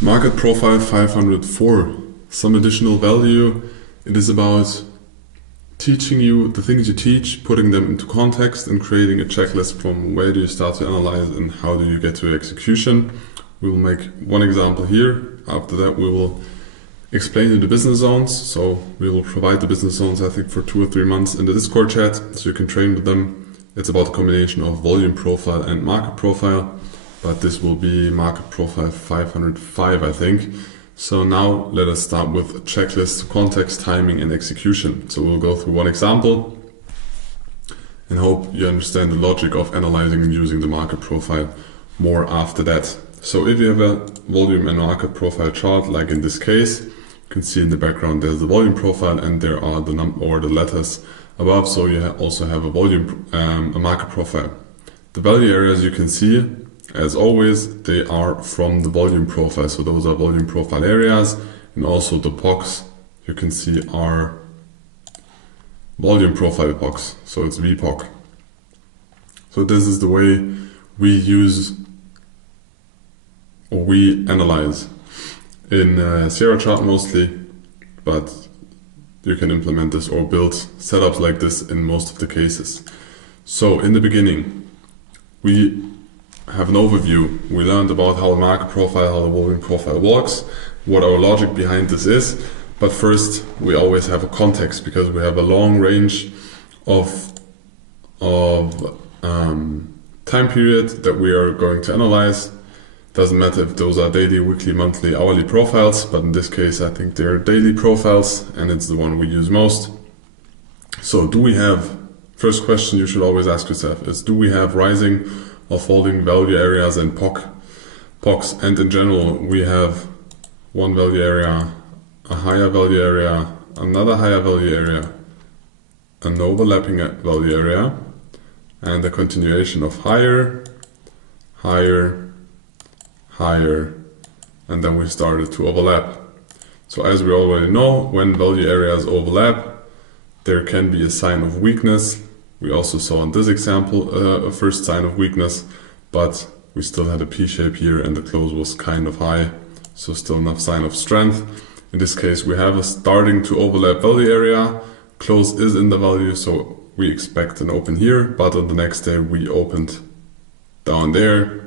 Market profile 504. Some additional value. It is about teaching you the things you teach, putting them into context and creating a checklist from where do you start to analyze and how do you get to execution. We will make one example here. After that we will explain you the business zones. So we will provide the business zones I think for 2 or 3 months in the Discord chat so you can train with them. It's about a combination of volume profile and market profile. But this will be market profile 505, I think. So now let us start with a checklist, context, timing, and execution. So we'll go through one example and hope you understand the logic of analyzing and using the market profile more after that. So if you have a volume and market profile chart, like in this case, you can see in the background there's the volume profile and there are the the letters above. So you also have a volume, a market profile. The value areas you can see, as always, they are from the volume profile. So those are volume profile areas, and also the POCs you can see are volume profile POCs. So it's VPOC. So this is the way we use or we analyze in Sierra Chart mostly, but you can implement this or build setups like this in most of the cases. So in the beginning, we have an overview. We learned about how the market profile, how the volume profile works, what our logic behind this is. But first, we always have a context because we have a long range of time period that we are going to analyze. Doesn't matter if those are daily, weekly, monthly, hourly profiles, but in this case, I think they're daily profiles and it's the one we use most. So do we have, first question you should always ask yourself is, do we have rising or falling value areas and POCs, and in general we have one value area, a higher value area, another higher value area, an overlapping value area, and a continuation of higher, higher, higher, and then we started to overlap. So as we already know, when value areas overlap, there can be a sign of weakness. We also saw in this example a first sign of weakness, but we still had a P-shape here and the close was kind of high, so still enough sign of strength. In this case we have a starting to overlap value area, close is in the value, so we expect an open here, but on the next day we opened down there.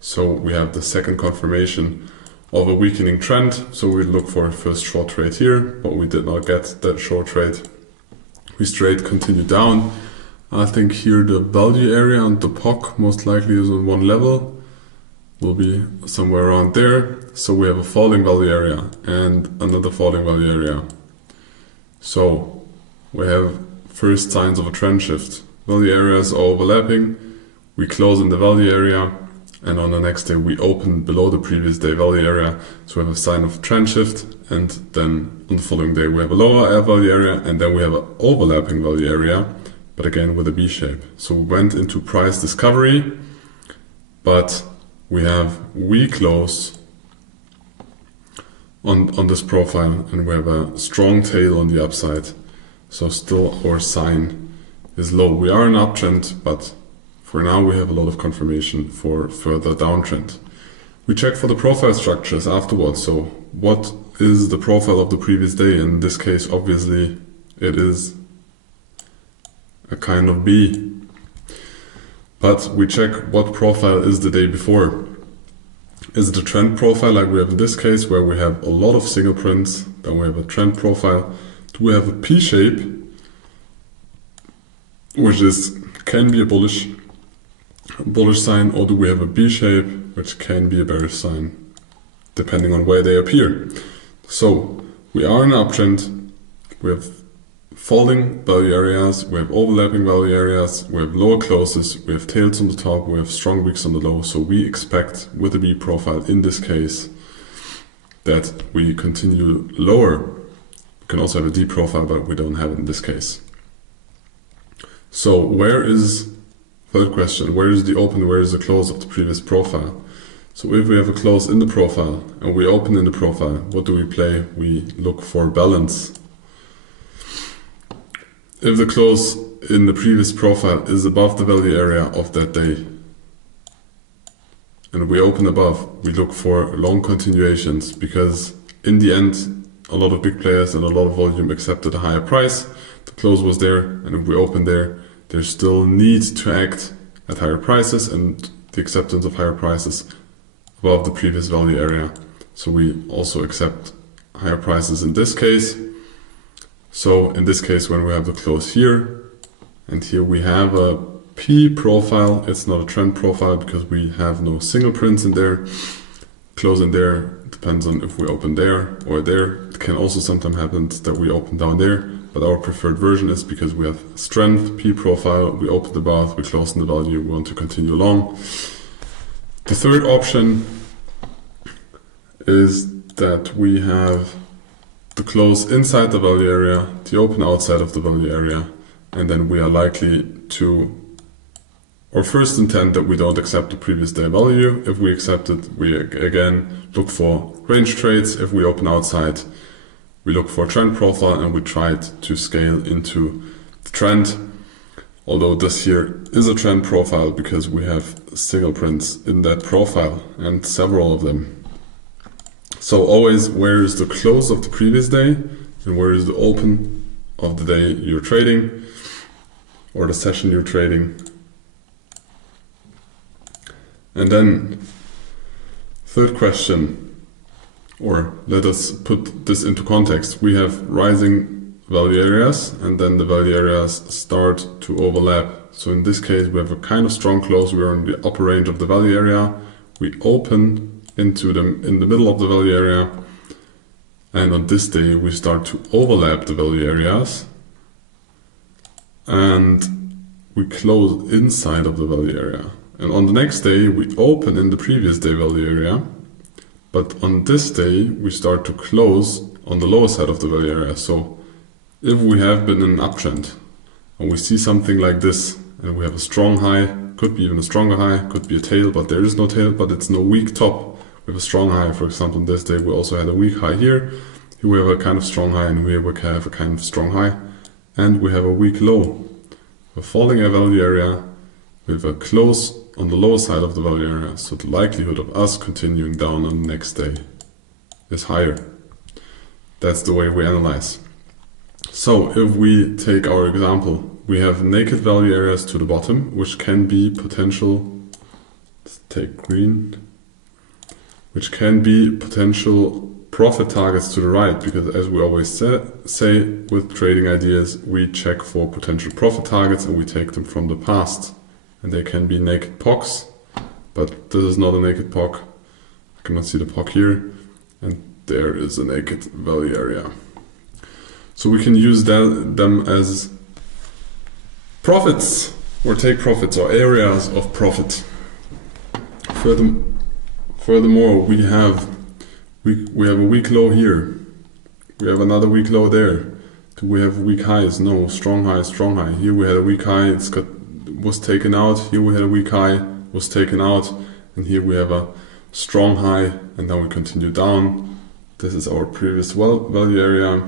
So we have the second confirmation of a weakening trend, so we look for a first short trade here, but we did not get that short trade. We straight continue down. I think here the value area and the POC most likely is on one level, will be somewhere around there. So we have a falling value area and another falling value area. So we have first signs of a trend shift. Value areas are overlapping, we close in the value area, and on the next day we open below the previous day value area. So we have a sign of trend shift, and then on the following day we have a lower value area, and then we have an overlapping value area, but again with a B shape. So we went into price discovery, but we have weak close on this profile and we have a strong tail on the upside. So still our sign is low. We are in uptrend, but for now we have a lot of confirmation for further downtrend. We check for the profile structures afterwards. So what is the profile of the previous day? In this case, obviously it is a kind of B. But we check what profile is the day before. Is it a trend profile like we have in this case where we have a lot of single prints, then we have a trend profile. Do we have a P shape, which can be a bullish sign, or do we have a B shape, which can be a bearish sign, depending on where they appear. So we are in an uptrend, we have falling value areas, we have overlapping value areas, we have lower closes, we have tails on the top, we have strong wicks on the low. So we expect with the B profile in this case that we continue lower. We can also have a D profile, but we don't have it in this case. So third question, where is the open, where is the close of the previous profile? So if we have a close in the profile and we open in the profile, what do we play? We look for balance. If the close in the previous profile is above the value area of that day, and we open above, we look for long continuations, because in the end, a lot of big players and a lot of volume accepted a higher price. The close was there, and if we open there, there's still need to act at higher prices and the acceptance of higher prices above the previous value area. So we also accept higher prices in this case. So in this case, when we have the close here, and here we have a P profile, it's not a trend profile because we have no single prints in there. Close in there depends on if we open there or there. It can also sometimes happen that we open down there, but our preferred version is because we have strength, P profile, we open the bath, we close in the value, we want to continue along. The third option is that we have the close inside the value area, the open outside of the value area, and then we are likely to, or first intend that we don't accept the previous day value. If we accept it, we again look for range trades. If we open outside, we look for a trend profile and we try to scale into the trend. Although this here is a trend profile because we have single prints in that profile and several of them. So always, where is the close of the previous day and where is the open of the day you're trading or the session you're trading. And then third question, or let us put this into context. We have rising value areas and then the value areas start to overlap. So in this case, we have a kind of strong close. We're in the upper range of the value area. We open into them in the middle of the value area, and on this day we start to overlap the value areas and we close inside of the value area. And on the next day we open in the previous day value area, but on this day we start to close on the lower side of the value area. So if we have been in an uptrend and we see something like this and we have a strong high, could be even a stronger high, could be a tail, but there is no tail, but it's no weak top. We have a strong high. For example, this day we also had a weak high here. Here we have a kind of strong high, and here we have a kind of strong high, and we have a weak low. We're falling a value area with a close on the lower side of the value area, so the likelihood of us continuing down on the next day is higher. That's the way we analyze. So if we take our example, we have naked value areas to the bottom, which can be potential, let's take green, which can be potential profit targets to the right, because as we always say with trading ideas, we check for potential profit targets and we take them from the past. And they can be naked POCs, but this is not a naked POC. I cannot see the POC here, and there is a naked value area. So we can use them as profits, or take profits, or areas of profit. Furthermore, we have a weak low here. We have another weak low there. Do we have weak highs? No. Strong high, strong high. Here we had a weak high. Was taken out. Here we had a weak high. Was taken out. And here we have a strong high. And then we continue down. This is our previous value area.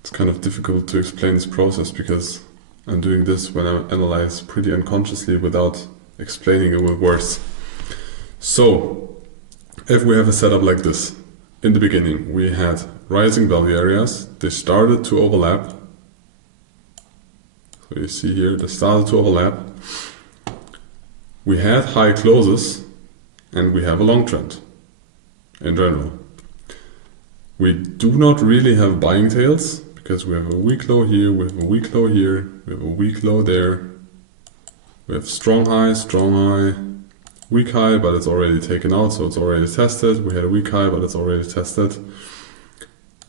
It's kind of difficult to explain this process because I'm doing this when I analyze pretty unconsciously without explaining it with words. So, if we have a setup like this, in the beginning we had rising value areas, they started to overlap. So you see here, they started to overlap. We had high closes and we have a long trend in general. We do not really have buying tails because we have a weak low here, we have a weak low here, we have a weak low there. We have strong high, weak high, but it's already taken out, so it's already tested. We had a weak high, but it's already tested.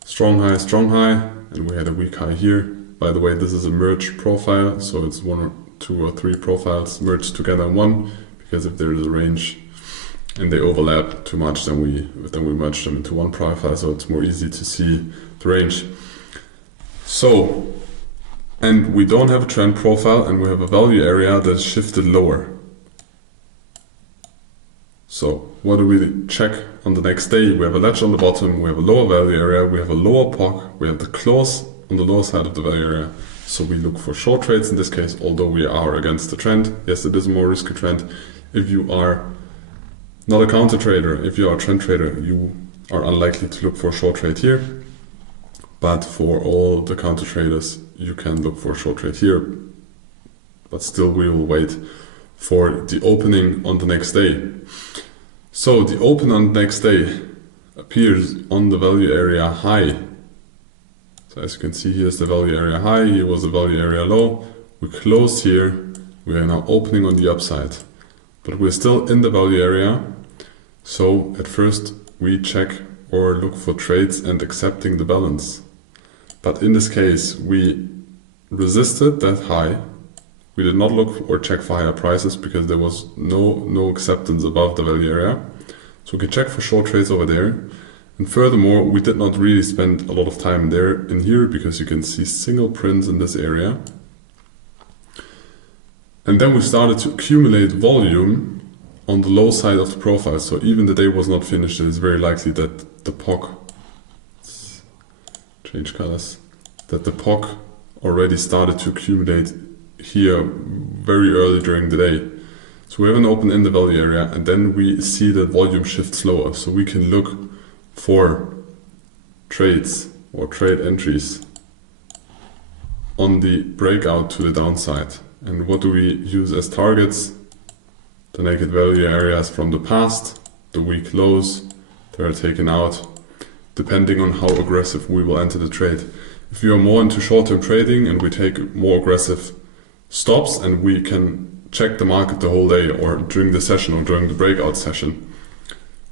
Strong high, and we had a weak high here. By the way, this is a merge profile, so it's one or two or three profiles merged together in one, because if there is a range and they overlap too much, then we merge them into one profile, so it's more easy to see the range. So, and we don't have a trend profile, and we have a value area that's shifted lower. So what do we check on the next day? We have a ledge on the bottom, we have a lower value area, we have a lower POC, we have the close on the lower side of the value area. So we look for short trades in this case, although we are against the trend. Yes, it is a more risky trend. If you are not a counter trader, if you are a trend trader, you are unlikely to look for a short trade here. But for all the counter traders, you can look for a short trade here. But still we will wait for the opening on the next day. So the open on the next day appears on the value area high. So as you can see, here's the value area high, here was the value area low. We closed here, we are now opening on the upside. But we're still in the value area. So at first we check or look for trades and accepting the balance. But in this case, we resisted that high. We did not look or check for higher prices because there was no acceptance above the value area. So we can check for short trades over there. And furthermore, we did not really spend a lot of time there in here because you can see single prints in this area. And then we started to accumulate volume on the low side of the profile. So even the day was not finished, it is very likely that the POC, change colors, that the POC already started to accumulate here very early during the day. So we have an open in the value area and then we see that volume shifts slower. So we can look for trades or trade entries on the breakout to the downside. And what do we use as targets? The naked value areas from the past, the weak lows, they are taken out, depending on how aggressive we will enter the trade. If you are more into short-term trading and we take more aggressive stops and we can check the market the whole day or during the session or during the breakout session,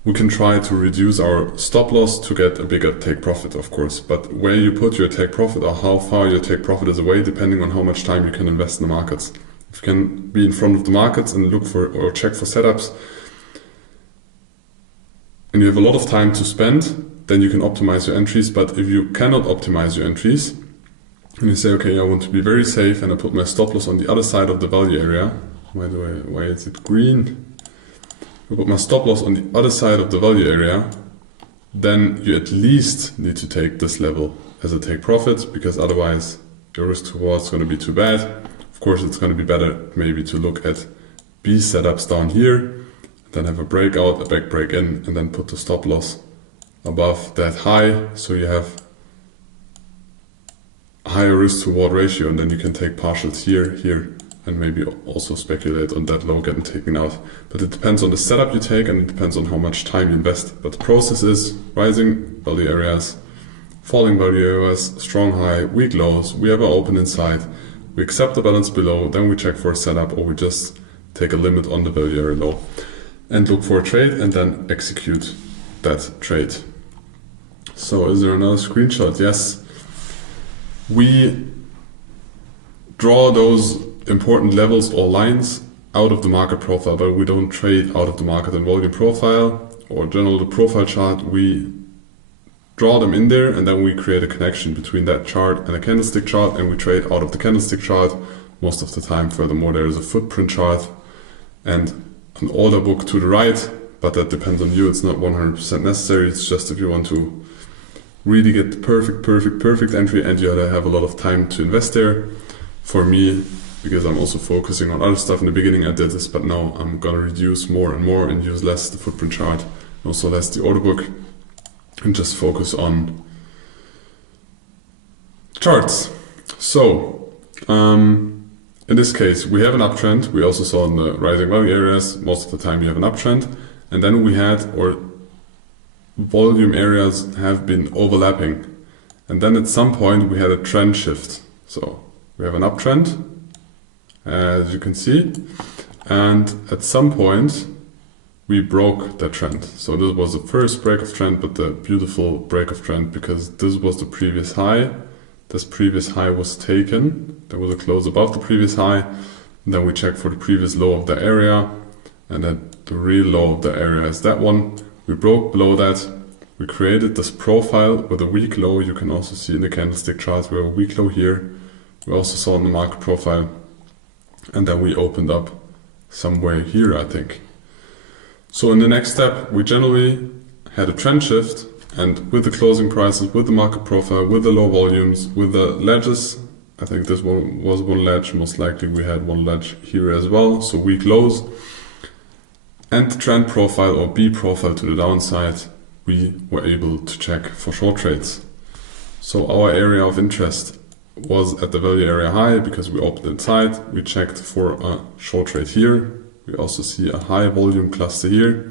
we can try to reduce our stop loss to get a bigger take profit, of course. But where you put your take profit or how far your take profit is away, depending on how much time you can invest in the markets. If you can be in front of the markets and look for or check for setups, and you have a lot of time to spend, then you can optimize your entries. But if you cannot optimize your entries, and you say, okay, I want to be very safe and I put my stop loss on the other side of the value area. Why is it green? I put my stop loss on the other side of the value area, then you at least need to take this level as a take profit, because otherwise your risk to reward is going to be too bad. Of course, it's going to be better maybe to look at B setups down here, then have a breakout, a back break in, and then put the stop loss above that high, so you have a higher risk to reward ratio, and then you can take partials here, and maybe also speculate on that low getting taken out. But it depends on the setup you take and it depends on how much time you invest. But the process is rising value areas, falling value areas, strong high, weak lows, we have an open inside, we accept the balance below, then we check for a setup or we just take a limit on the value area low and look for a trade and then execute that trade. So is there another screenshot? Yes. We draw those important levels or lines out of the market profile, but we don't trade out of the market and volume profile or general the profile chart. We draw them in there and then we create a connection between that chart and a candlestick chart, and we trade out of the candlestick chart most of the time. Furthermore, there is a footprint chart and an order book to the right, but that depends on you. It's not 100% necessary. It's just if you want to really get the perfect entry and you have a lot of time to invest there. For me, because I'm also focusing on other stuff in the beginning, I did this, but now I'm gonna reduce more and more and use less the footprint chart, and also less the order book, and just focus on charts. So in this case, we have an uptrend. We also saw in the rising value areas, most of the time you have an uptrend, and then we had, or volume areas have been overlapping, and then at some point we had a trend shift. So we have an uptrend, as you can see, and at some point we broke that trend. So this was the first break of trend, but the beautiful break of trend, because this was the previous high. This previous high was taken. There was a close above the previous high. And then we check for the previous low of the area, and then the real low of the area is that one. We broke below that. We created this profile with a weak low. You can also see in the candlestick charts we have a weak low here. We also saw in the market profile. And then we opened up somewhere here, I think. So in the next step, we generally had a trend shift, and with the closing prices, with the market profile, with the low volumes, with the ledges, I think this one was one ledge, most likely we had one ledge here as well, so weak lows, and the trend profile or B profile to the downside, we were able to check for short trades. So our area of interest was at the value area high because we opened inside. We checked for a short trade here. We also see a high volume cluster here,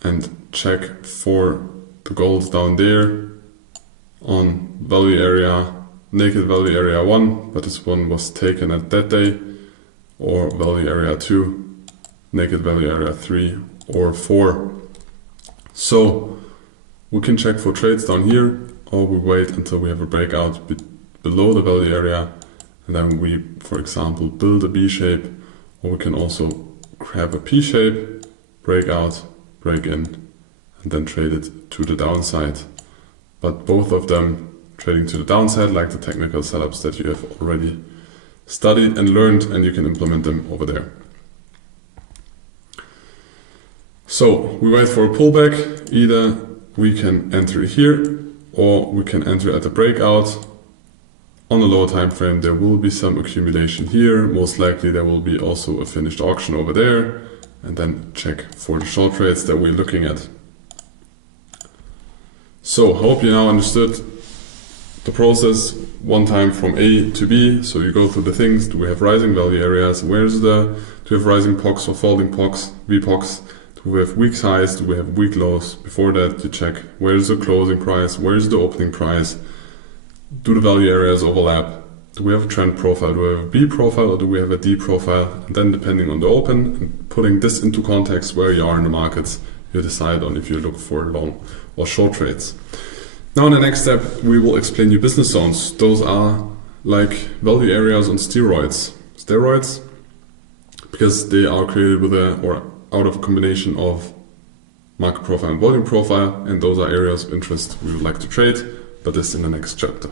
and check for the gold down there on value area, naked value area 1, but this one was taken at that day, or value area 2, naked value area 3 or 4. So we can check for trades down here, or we wait until we have a breakout below the value area, and then we, for example, build a B shape, or we can also grab a P shape, break out, break in, and then trade it to the downside. But both of them trading to the downside, like the technical setups that you have already studied and learned, and you can implement them over there. So we wait for a pullback. Either we can enter here, or we can enter at a breakout. On a lower time frame, there will be some accumulation here. Most likely there will be also a finished auction over there, and then check for the short trades that we're looking at. So I hope you now understood the process one time from A to B. So you go through the things. Do we have rising value areas? Do we have rising POCs or falling POCs, VPOCs? Do we have weak highs? Do we have weak lows? Before that, you check where is the closing price? Where is the opening price? Do the value areas overlap? Do we have a trend profile? Do we have a B profile, or do we have a D profile? And then depending on the open, and putting this into context where you are in the markets, you decide on if you look for long or short trades. Now in the next step, we will explain you business zones. Those are like value areas on steroids, because they are created with out of a combination of market profile and volume profile, and those are areas of interest we would like to trade, but this in the next chapter.